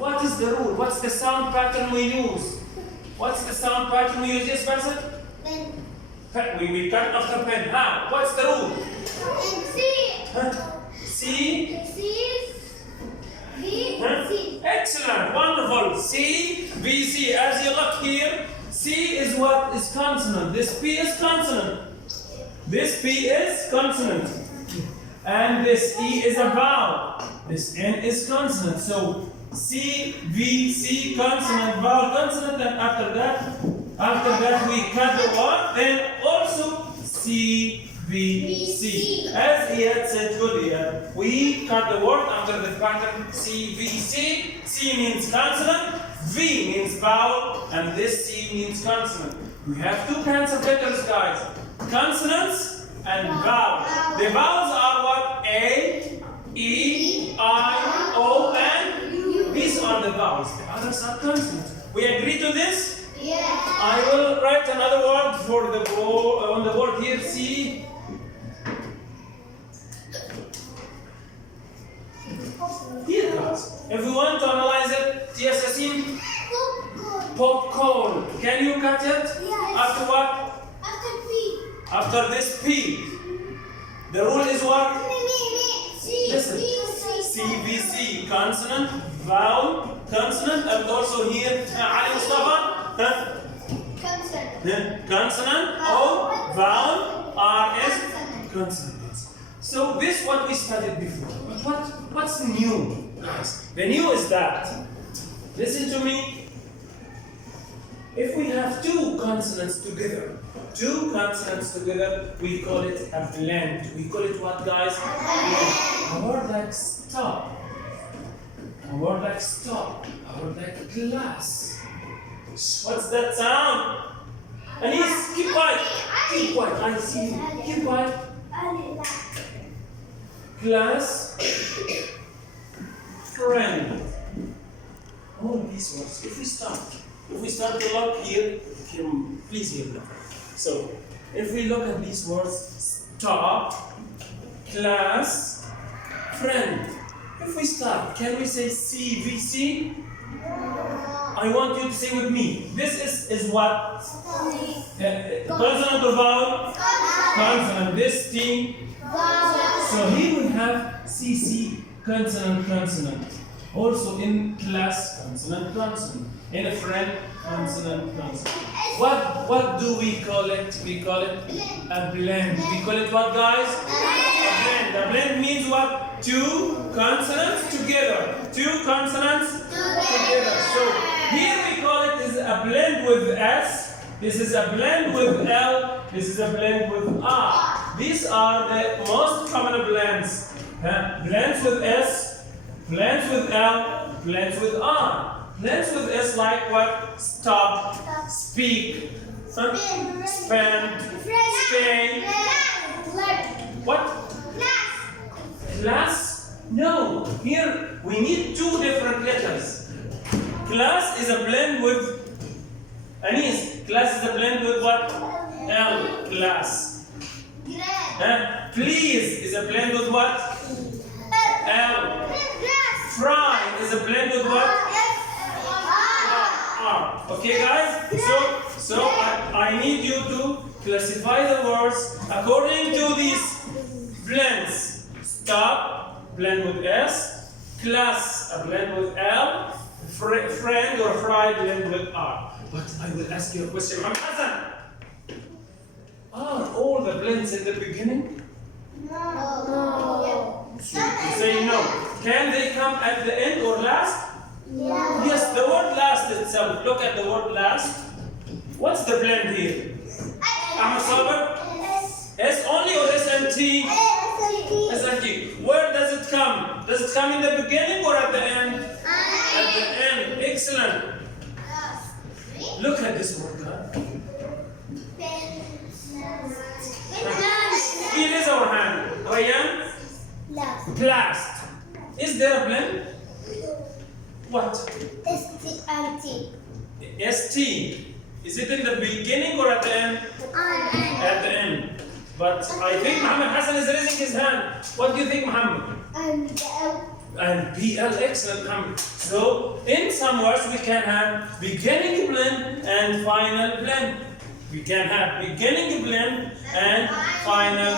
What is the rule? What's the sound pattern we use? What's the sound pattern we use? Yes, Basit? Pen. We cut after pen. How? What's the rule? And C. Huh? C. C. V. Huh? C. Excellent, wonderful. C, V, C. As you look here, C is what is consonant. This P is consonant. This P is consonant. And this E is a vowel. This N is consonant. So C, V, C, consonant, vowel, consonant, and after that we cut the word, then also C, V, C. As Iyad said earlier, we cut the word after the pattern C, V, C. C means consonant, V means vowel, and this C means consonant. We have two kinds of letters, guys. Consonants and vowels. The vowels are what? A, E, I, O, and U. These are the vowels. The others are consonants. We agree to this? Yeah. I will write another word for the on the word here. C. Here, guys. If we want to analyze it, TSSim, Popcorn. popcorn. Can you cut it? Yes. After what? After P. After this P. The rule is what? C. Listen. C, V, C. Consonant, vowel, consonant, and also here, Ali Mustafa. Huh? Consonant. Consonant, O, vowel, R is consonant. So this what we studied before. But what's new, guys? The new is that, listen to me, if we have two consonants together, we call it a blend. We call it what, guys? A word like stop. A word like stop. A word like class. What's that sound? Anis, keep quiet. Keep quiet. I see you. Keep quiet. Class. Friend. All these words. If we start to look here, please hear me. So, if we look at these words, stop, class, friend. If we start, can we say CVC? I want you to say with me. This is what? Consonant or vowel? Consonant. This T. So here we have CC, consonant, consonant. Also in class, consonant, consonant. In a friend, consonant, consonant. What do we call it? We call it a blend. We call it what, guys? A blend. A blend means what? Two consonants together. Two consonants together. So here we call it is a blend with S. This is a blend with L. This is a blend with R. These are the most common blends. Blends with S, blends with L, blends with R. Blends with S like what? Stop, speak, spend, stay. What? Class? No. Here we need two different letters. Class is a blend with Anis. Class is a blend with what? L. Class. Please is a blend with what? L. Fry is a blend with what? R. Okay, guys? So I need you to classify the words according to these blends. Stop, blend with S. Class, a blend with L. Friend or fry, blend with R. But I will ask you a question, Ma'am Hassan. Are all the blends in the beginning? No. You say no. Can they come at the end or last? Yeah. Yes, the word last itself. Look at the word last. What's the blend here? Ahmed Saber? S only or S and T? S and T. Where does it come? Does it come in the beginning or at the end? At the end. Excellent. Look at this word. Here is our hand. Rayyan? Blast. Is there a blend? What? S-T-I-T. ST. Is it in the beginning or at the end? At the end. But I think Muhammad Hassan is raising his hand. What do you think, Muhammad? and PL, excellent, Muhammad. So in some words we can have beginning blend and final blend. We can have beginning blend and final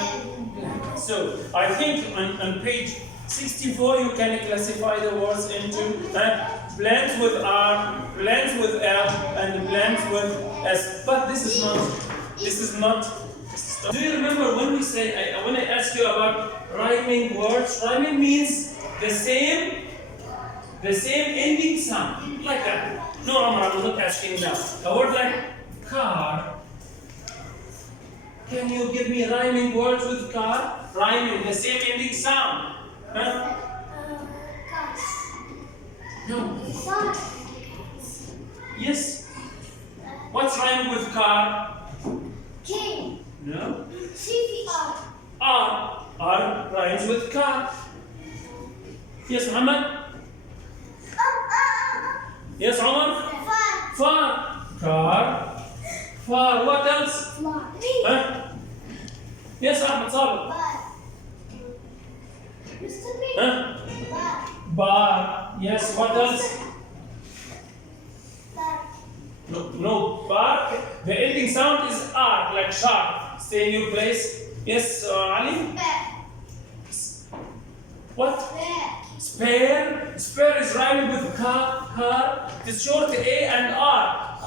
blend. So I think on page 64 you can classify the words into blends with R, blends with L, and blends with S. But this is not. Do you remember when we say, when I asked you about rhyming words? Rhyming means the same ending sound, like that. No, Omar, I'm not asking now. A word like car. Can you give me rhyming words with car? Rhyming, the same ending sound. Huh? No. Yes. What's rhyming with car? King. No. CPR. R rhymes with car. Yes, Muhammad. Yes, Omar. Far. Car. Far. What else? Huh? Yes, Ahmed Sabah. Huh? Bar. Yes, what else? No, bar. The ending sound is R, like sharp. Stay in your place. Yes, Ali? What? Spare. Spare is rhyming with car. It's short A and R.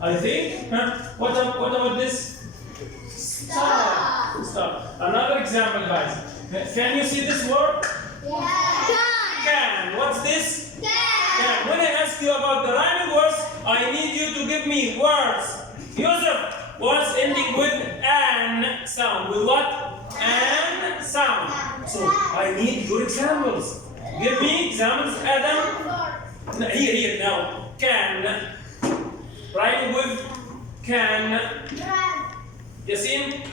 I think. Huh? What about this? Star. Another example, guys. Can you see this word? Can. What's this? Can. When I ask you about the rhyming words, I need you to give me words. Yusuf, words ending with an sound. With what? An sound. So I need your examples. Give me examples, Adam. Here, now. Can. Rhyming with can. Yasin?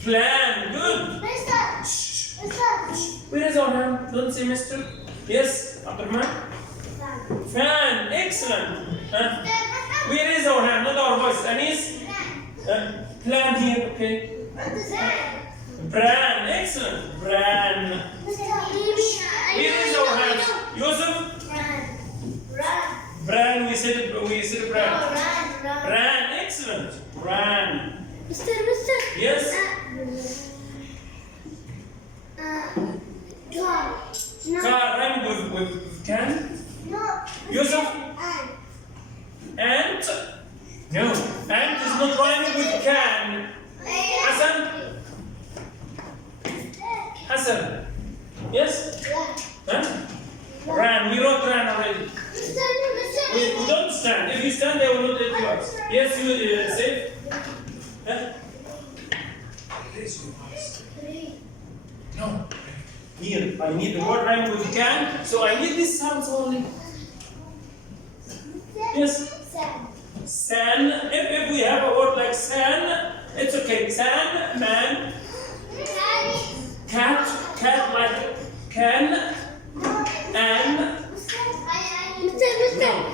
Plan. Good. Where is our hand? Don't say mister. Yes, Abdurrahman? Fan. Excellent. Where is our hand? Not our voice. Anis? Plan here, okay. Bran. Excellent. Bran. Where is our hand? Yusuf? Bran. We said Bran. Bran. Excellent. Bran. Mister. Yes? Car rhyme with can? No. Yusuf? Ant? No. Ant is not rhyming with can. Hassan? Yes? Huh? Ran. We wrote ran already. We don't stand. If you stand, they will not let you out. Yes, you safe? Huh? No. Here, I need the word rhyme with can, so I need these sounds only. Yes? San. If we have a word like san, it's okay. San, man. Cat like can. And.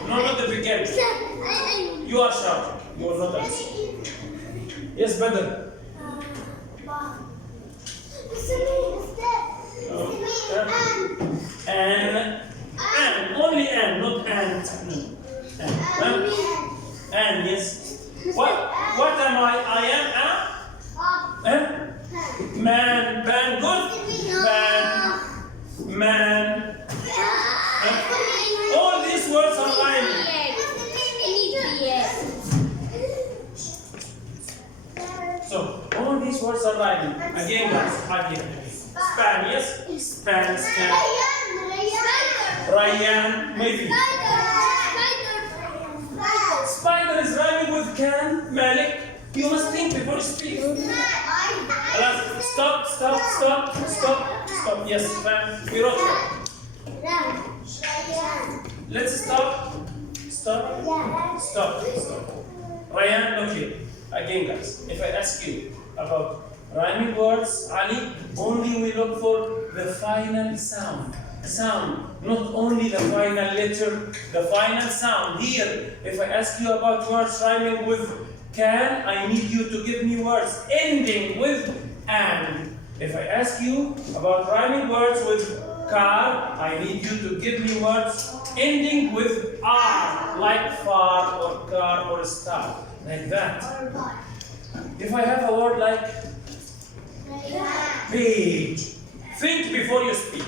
No, not the beginning. You are shouting. You are not answering. Yes, better. And only and, not and. No. And yes. What am I? I am a man. Man, good. Man. All these words are rhyming. So all these words are rhyming. Again, guys. Span, yes? Span. Ryan, maybe. Spider is rhyming with can. Malik, you must think before you speak. Stop. Yes, Span. We wrote it. Let's stop. Ryan, okay. Again, guys, if I ask you about rhyming words, Ali, only we look for the final sound. Not only the final letter, the final sound. Here, if I ask you about words rhyming with can, I need you to give me words ending with and. If I ask you about rhyming words with car, I need you to give me words ending with R, like far or car or star, like that. If I have a word like page, think before you speak.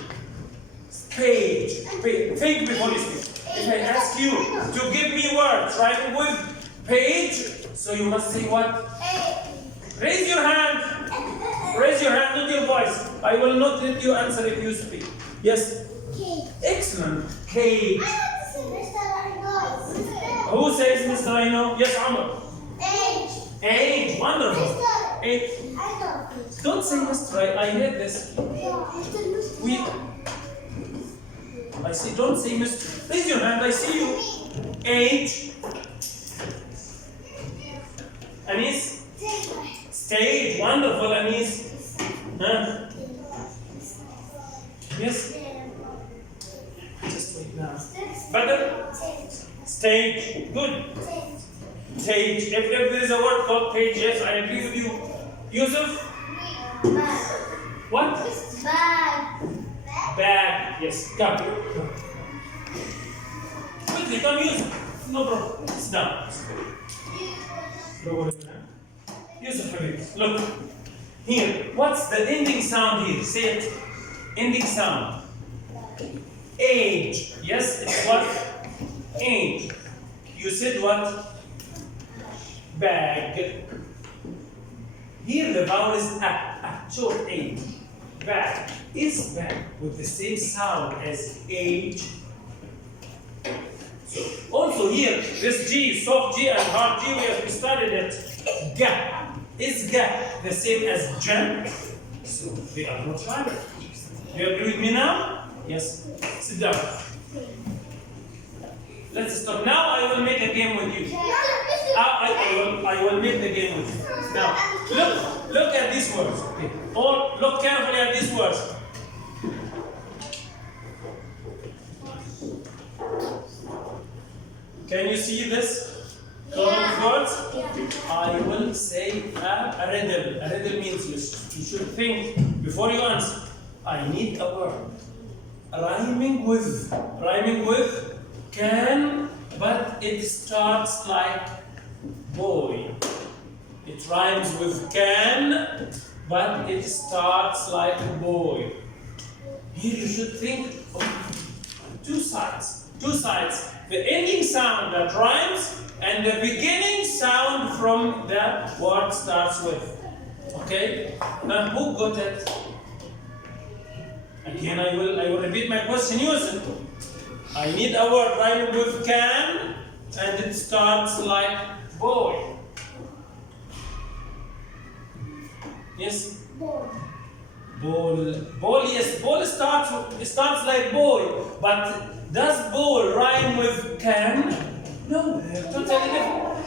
Page, think before you speak. If I ask you to give me words rhyming with page, so you must say what? Raise your hand. Raise your hand, not your voice. I will not let you answer if you speak. Yes? Excellent. Cage. Who says Mr. Rhino? Yes, Amr. Age. Wonderful. Age. Don't say Mr. Rhino. I hate this. I see. Don't say Mr. Raise your hand. I see you. Age. Anis. Stage. Wonderful, Anis. Huh? Yes? Just wait now. Better? Stage. Good. Stage. If there is a word called page, yes, I agree with you. Yusuf? What? Bag. Yes. Come. Quickly, come Yusuf. No problem. Sit down. Yusuf, look. Here. What's the ending sound here? Say it. Ending sound. Age. Yes, it's what? Age. You said what? Bag. Here the vowel is a. Short age. Bag. Is bag with the same sound as age? So also here, this G, soft G and hard G, we have studied it. Ga. Is ga the same as jam? So they are not rhyming. You agree with me now? Yes. Sit down. Let's stop. Now I will make a game with you. I will make the game with you. Now, look at these words. Okay. Or look carefully at these words. Can you see this? Column words? I will say a riddle. A riddle means you should think before you answer. I need a word rhyming with can, but it starts like boy. It rhymes with can, but it starts like boy. Here you should think of two sides. The ending sound that rhymes and the beginning sound from the word starts with. Okay? Now who got it? Again, I will repeat my question, Yusuf. I need a word rhyming with can and it starts like boy. Yes? Ball, yes, ball starts like boy, but does ball rhyme with can? No, totally different.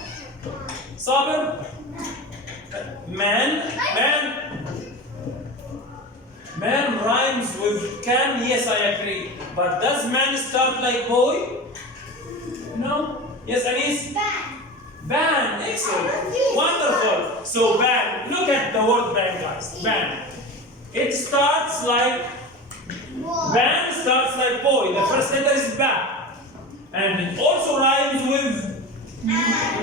Sabir? Man rhymes with can, yes, I agree. But does man start like boy? No. Yes, Anis? Ban, excellent. Wonderful. So ban, look at the word ban, guys. Ban. It starts like, ban starts like boy. The first letter is ba. And it also rhymes with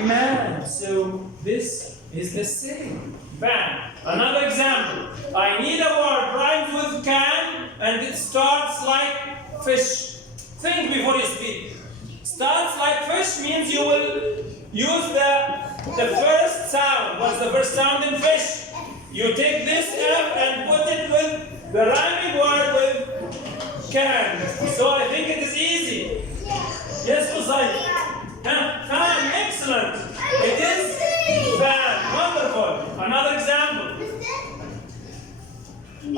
man. So this is the same. Ban. Another example. I need a word rhymes with can and it starts like fish. Think before you speak. Starts like fish means you will use the first sound. What's the first sound in fish? You take this F and put it with the rhyming word with can. So I think it is easy. Yes, Usai? Fine, excellent. It is van. Wonderful. Another example.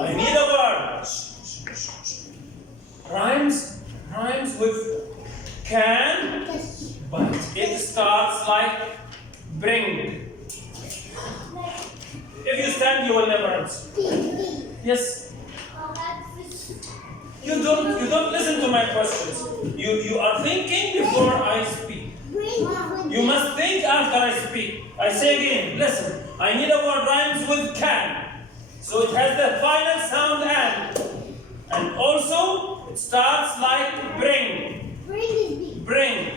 I need a word. Rhymes with can, but it starts like bring. If you stand, you will never answer. Yes. You don't listen to my questions. You are thinking before I speak. You must think after I speak. I say again, listen. I need a word rhymes with can. So it has the final sound and. And also, it starts like bring. Bring is big. Bring.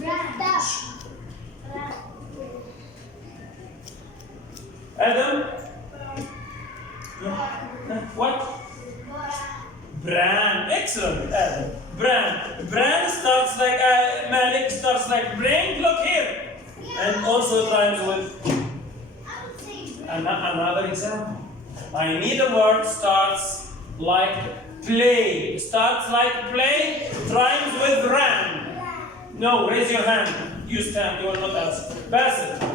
Dash. Adam? What? Brand. Excellent, Adam. Brand. Brand starts like Malik starts like bring. Look here. And also it rhymes with I would say another example. I need a word starts like play. Starts like play. It rhymes with ran. No, raise your hand. You stand. You will not answer. Basil.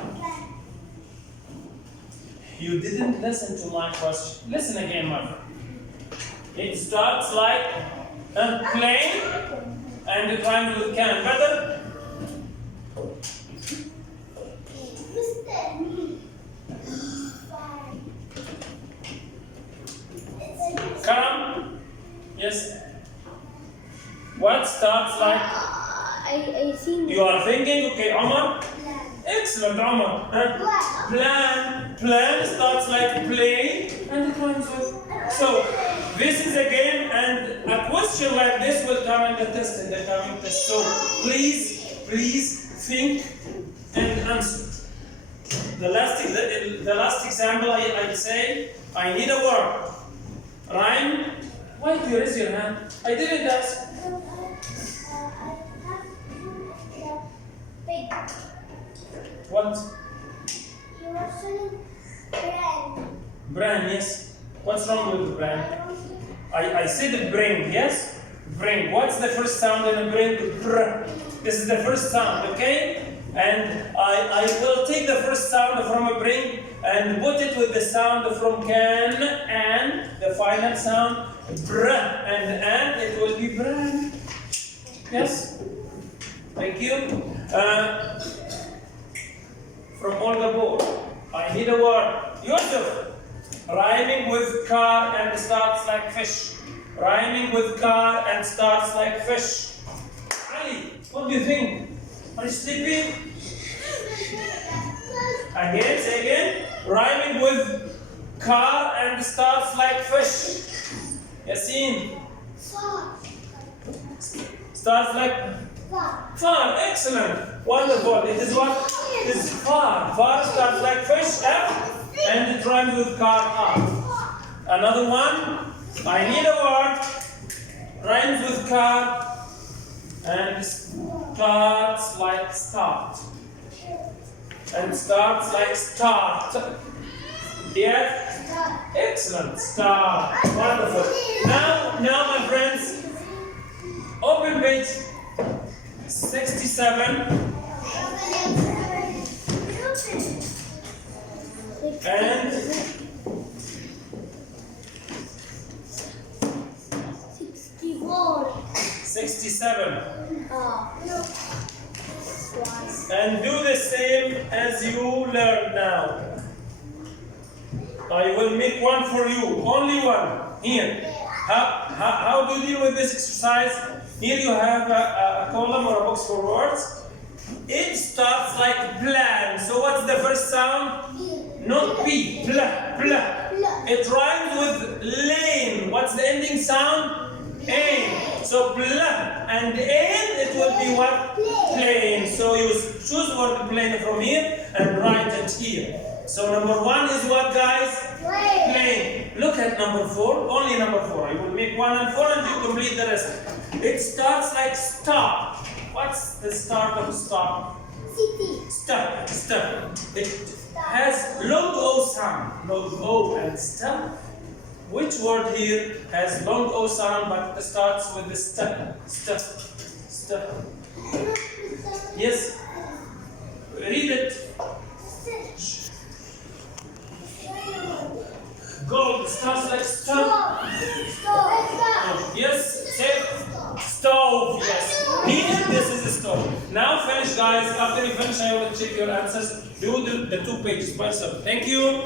You didn't listen to my question. Listen again, my friend. It starts like a plane and it rhymes with can. Better? Karam? Yes. What starts like? I think You are thinking, okay, Omar? Excellent, Omar. Plan. Plan starts like play and it rhymes with. So, this is a game and a question like this will come in the test, in the coming test. So, please think and answer. The last example I'd say, I need a word. Rhyme. Why do you raise your hand? I didn't ask. big. What? You are saying brand. Brand, yes. What's wrong with the brand? I said bring, yes? Bring. What's the first sound in a bring? Br. This is the first sound, okay? And I will take the first sound from a bring and put it with the sound from can and the final sound br and it will be brand. Yes? Thank you. From Olga Board, I need a word. Yusuf. Rhyming with car and starts like fish. Rhyming with car and starts like fish. Ali, what do you think? Are you sleeping? Again, say again. Rhyming with car and starts like fish. Yassine. Starts like far. Excellent. Wonderful. It is what? It is far. Far starts like fish. F. And it rhymes with car. R. Another one. I need a word. Rhymes with car and starts like start. And starts like start. Yes? Excellent. Start. Wonderful. Now, my friends, open page 67 and 67. And do the same as you learned now. I will make one for you, only one. Here. How do you deal with this exercise? Here you have a column or a box for words. It starts like plan. So what's the first sound? Not P. Pla, pla. It rhymes with lane. What's the ending sound? Ain. So pla and ain, it will be what? Plane. So you choose word plane from here and write it here. So number one is what, guys? Plane. Look at number 4. Only number 4. I will make 1 and 4 and you complete the rest. It starts like stop. What's the start of stop? Stop. Stop. It has long O sound. Long O and stop. Which word here has long O sound but starts with the stop? Stop. Stop. Yes? Read it. Gold starts like stop. Yes? Say stove. Yes. Here, this is the stove. Now finish, guys. After you finish, I will check your answers. Do the 2 pages by yourself. Thank you.